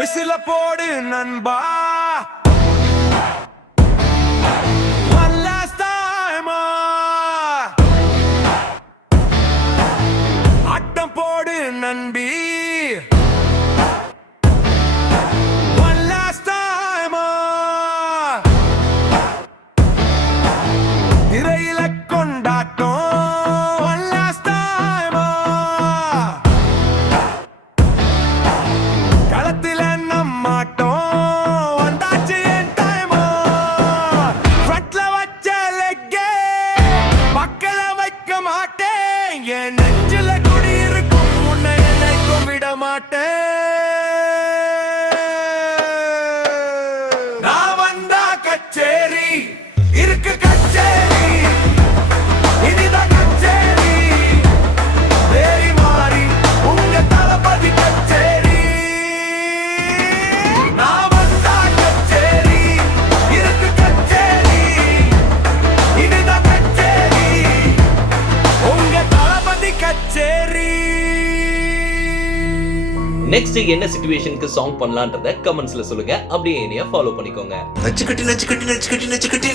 விசில போடு நண்பா. ஆட்டம் போடு நண்பி. திரையில கொண்டாட்டம் களத்தில நம்மாட்டம் வந்தாச்சு என் டைமோ. ஃப்ரண்ட்ல வச்ச லெக்கே பக்கல வைக்க மாட்டேன். என் நெஞ்சில குடியிருக்கும் உன்னை என்னைக்கும் விட மாட்டேன். நான் வந்தா கச்சேரி இருக்கு கச்சேரி. இனிதான் கச்சேரி வேறி மாறி உங்க தளபதி கச்சேரி. நான் வந்தா கச்சேரி இருக்கு கச்சேரி. இனிதான் கச்சேரி உங்க தளபதி கச்சேரி. நெக்ஸ்ட் என்ன சிச்சுவேஷனுக்கு சாங் பண்ணலான்றத கமெண்ட்ஸ்ல சொல்லுங்க. அப்படியே என்னைய ஃபாலோ பண்ணிக்கோங்க. நச்சுக்கட்டி நச்சுக்கட்டி நச்சுக்கட்டி நச்சுக்கட்டி.